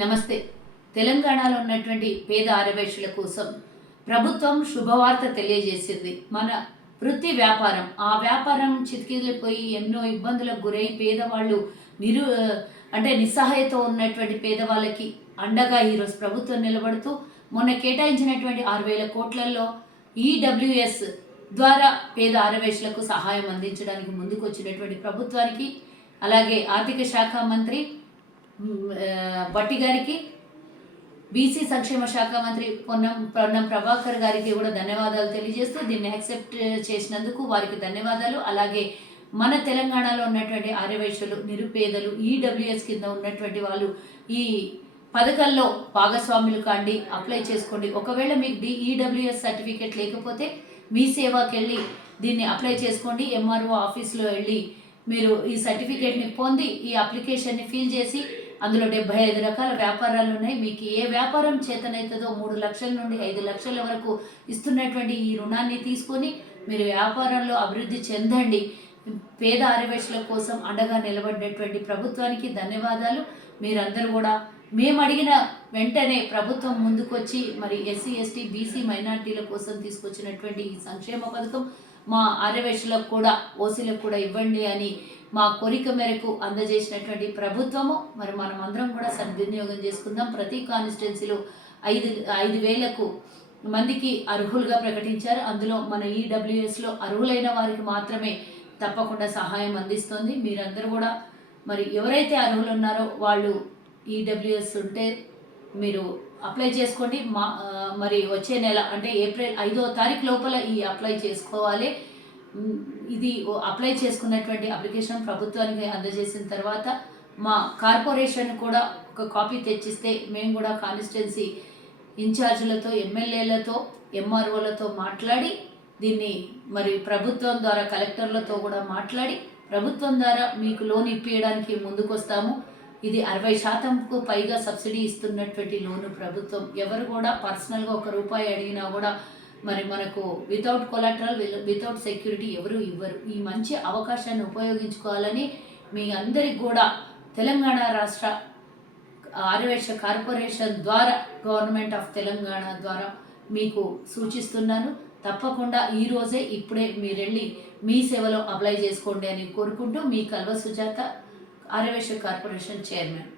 నమస్తే. తెలంగాణలో ఉన్నటువంటి పేద ఆరవేశుల కోసం ప్రభుత్వం శుభవార్త తెలియజేసింది. మన వృత్తి వ్యాపారం ఆ వ్యాపారం చితికిలిపోయి ఎన్నో ఇబ్బందులకు గురై పేదవాళ్ళు నిరు అంటే నిస్సహాయతో ఉన్నటువంటి పేదవాళ్ళకి అండగా ఈరోజు ప్రభుత్వం నిలబడుతూ మొన్న కేటాయించినటువంటి ఆరు వేల కోట్లలో ఈడబ్ల్యూఎస్ ద్వారా పేద ఆరవేశులకు సహాయం అందించడానికి ముందుకు వచ్చినటువంటి ప్రభుత్వానికి అలాగే ఆర్థిక శాఖ మంత్రి భట్టి గారికి బీసీ సంక్షేమ శాఖ మంత్రి పొన్నం పొన్నం ప్రభాకర్ గారికి కూడా ధన్యవాదాలు తెలియజేస్తూ దీన్ని యాక్సెప్ట్ చేసినందుకు వారికి ధన్యవాదాలు. అలాగే మన తెలంగాణలో ఉన్నటువంటి ఆర్యవైశ్యులు నిరుపేదలు ఈడబ్ల్యూఎస్ కింద ఉన్నటువంటి వాళ్ళు ఈ పథకాల్లో భాగస్వాములు కాండి అప్లై చేసుకోండి. ఒకవేళ మీకు డి ఈడబ్ల్యూఎస్ సర్టిఫికేట్ లేకపోతే మీ సేవాకి వెళ్ళి దీన్ని అప్లై చేసుకోండి. ఎంఆర్ఓ ఆఫీస్లో వెళ్ళి మీరు ఈ సర్టిఫికేట్ని పొంది ఈ అప్లికేషన్ని ఫిల్ చేసి అందులో డెబ్బై ఐదు రకాల వ్యాపారాలు ఉన్నాయి మీకు ఏ వ్యాపారం చేతనైతుందో మూడు లక్షల నుండి ఐదు లక్షల వరకు ఇస్తున్నటువంటి ఈ రుణాన్ని తీసుకొని మీరు వ్యాపారంలో అభివృద్ధి చెందండి. పేద ఆరవేశుల కోసం అండగా నిలబడినటువంటి ప్రభుత్వానికి ధన్యవాదాలు. మీరందరూ కూడా మేము అడిగిన వెంటనే ప్రభుత్వం ముందుకొచ్చి మరి ఎస్సీ ఎస్టీ బీసీ మైనార్టీల కోసం తీసుకొచ్చినటువంటి ఈ సంక్షేమ పథకం మా ఆర్యవేశులకు కూడా ఓసీలకు కూడా ఇవ్వండి అని మా కోరిక మేరకు అందజేసినటువంటి ప్రభుత్వము మరి మనం అందరం కూడా సద్వినియోగం చేసుకుందాం. ప్రతి కాన్స్టిట్యున్సీలో ఐదు ఐదు వేలకు మందికి అర్హులుగా ప్రకటించారు. అందులో మన ఈడబ్ల్యూఎస్లో అర్హులైన వారికి మాత్రమే తప్పకుండా సహాయం అందిస్తుంది. మీరందరూ కూడా మరి ఎవరైతే అర్హులు ఉన్నారో వాళ్ళు ఈడబ్ల్యూఎస్ ఉంటే మీరు అప్లై చేసుకోండి. మా మరి వచ్చే నెల అంటే ఏప్రిల్ ఐదో తారీఖు లోపల ఈ అప్లై చేసుకోవాలి. ఇది ఓ- అప్లై చేసుకున్నటువంటి అప్లికేషన్ ప్రభుత్వానికి అందజేసిన తర్వాత మా కార్పొరేషన్ కూడా ఒక కాపీ తెచ్చిస్తే మేము కూడా కాన్స్టిట్యున్సీ ఇన్ఛార్జీలతో ఎమ్మెల్యేలతో ఎంఆర్ఓలతో మాట్లాడి దీన్ని మరి ప్రభుత్వం ద్వారా కలెక్టర్లతో కూడా మాట్లాడి ప్రభుత్వం ద్వారా మీకు లోన్ ఇప్పించడానికి ముందుకొస్తాము. ఇది అరవై శాతంకు పైగా సబ్సిడీ ఇస్తున్నటువంటి లోను ప్రభుత్వం. ఎవరు కూడా పర్సనల్గా ఒక రూపాయి అడిగినా కూడా మరి మనకు వితౌట్ కొలాటరల్ వితౌట్ సెక్యూరిటీ ఎవరు ఇవ్వరు. ఈ మంచి అవకాశాన్ని ఉపయోగించుకోవాలని మీ అందరికి కూడా తెలంగాణ రాష్ట్ర ఆర్యవేశ కార్పొరేషన్ ద్వారా గవర్నమెంట్ ఆఫ్ తెలంగాణ ద్వారా మీకు సూచిస్తున్నాను. తప్పకుండా ఈరోజే ఇప్పుడే మీరెళ్ళి మీ సేవలో అప్లై చేసుకోండి అని కోరుకుంటూ మీ కల్వ సుజాత ఆర్యవేశ కార్పొరేషన్ చైర్మన్.